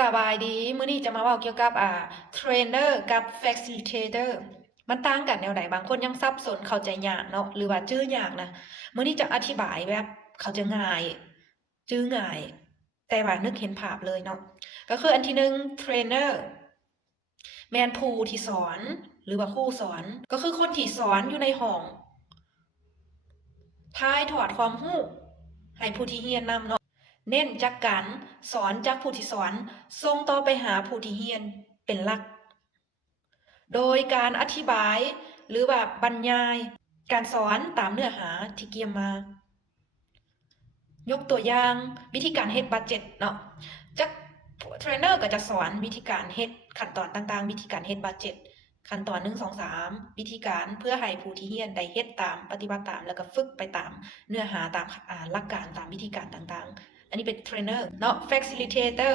สบายดีมื้อนี้จะมาเว้าเกี่ยวกับเทรนเนอร์กับ Facilitator มันต่างกันแนวใดบางคนยังสับสนเข้าใจยากเนาะหรือว่าจื้อยากนะมื้อนี้จะอธิบายแบบเข้าใจง่ายจื้อง่ายแต่ว่านึกเห็นภาพเลยเนาะก็คืออันที่1เทรนเนอร์แม่นผู้ที่สอนหรือว่าครูสอนก็คือคนที่สอนอยู่ในห้องถ่ายทอดความรู้ให้ผู้ที่เรียนนำเนาะ เน้นจากการสอนจากผู้ที่สอนส่งต่อไปหาผู้ที่เรียนเป็นหลัก โดยการอธิบายหรือว่าบรรยายการสอนตามเนื้อหาที่เกี่ยมมา ยกตัวอย่างวิธีการเฮ็ดบัดเจ็ตเนาะจากเทรนเนอร์ก็จะสอนวิธีการเฮ็ดขั้นตอนต่างๆวิธีการเฮ็ดบัดเจ็ตขั้นตอน1 2 3วิธีการเพื่อให้ผู้ที่เรียนได้เฮ็ดตามปฏิบัติตามแล้วก็ฝึกไปตามเนื้อหาตามหลักการตามวิธีการต่างๆอันนี้เป็นเทรนเนอร์เนาะ facilitator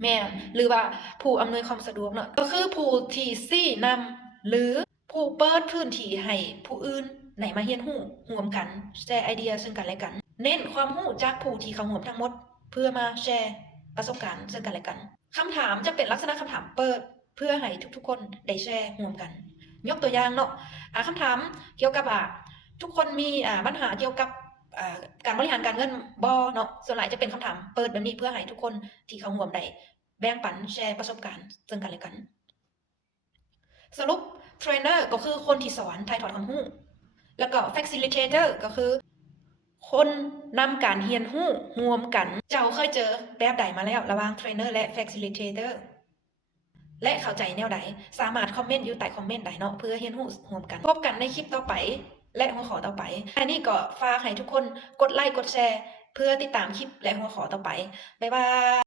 แม่นหรือว่าผู้อำนวยความสะดวกเนาะก็คือผู้ที่ชี้นำหรือผู้เปิดพื้นที่ให้ผู้อื่นได้มาเรียนรู้ร่วมกันแชร์ไอเดียซึ่งกันและกัน เน้นความรู้จากผู้ที่เข้าร่วมทั้งหมดเพื่อมาแชร์ประสบการณ์ซึ่งกันและกันคำถามจะเป็นลักษณะคำถามเปิดเพื่อให้ทุกๆคนได้แชร์ร่วมกัน ยกตัวอย่างเนาะคำถามเกี่ยวกับทุกคนมีปัญหาเกี่ยวกับการบริหารการเงินบ่เนาะส่วนใหญ่จะเป็นคำถามเปิดแบบนี้เพื่อให้ทุกคนที่เข้าร่วมได้แบ่งปันแชร์ประสบการณ์ซึ่งกันและกัน สรุปเทรนเนอร์ก็คือคนที่สอนถ่ายทอดความรู้แล้วก็ facilitator ก็คือคนนำการเรียนรู้ร่วมกัน เจ้าเคยเจอแบบใดมาแล้วระหว่างเทรนเนอร์และ facilitator และเข้าใจแนวใดสามารถคอมเมนต์อยู่ใต้คอมเมนต์ได้เนาะเพื่อเรียนรู้ร่วมกันพบกันในคลิปต่อไปและหัวข้อต่อไปอันนี้ก็ฝากให้ทุกคนกดไลค์กดแชร์เพื่อติดตามคลิปและหัวข้อต่อไปบ๊ายบาย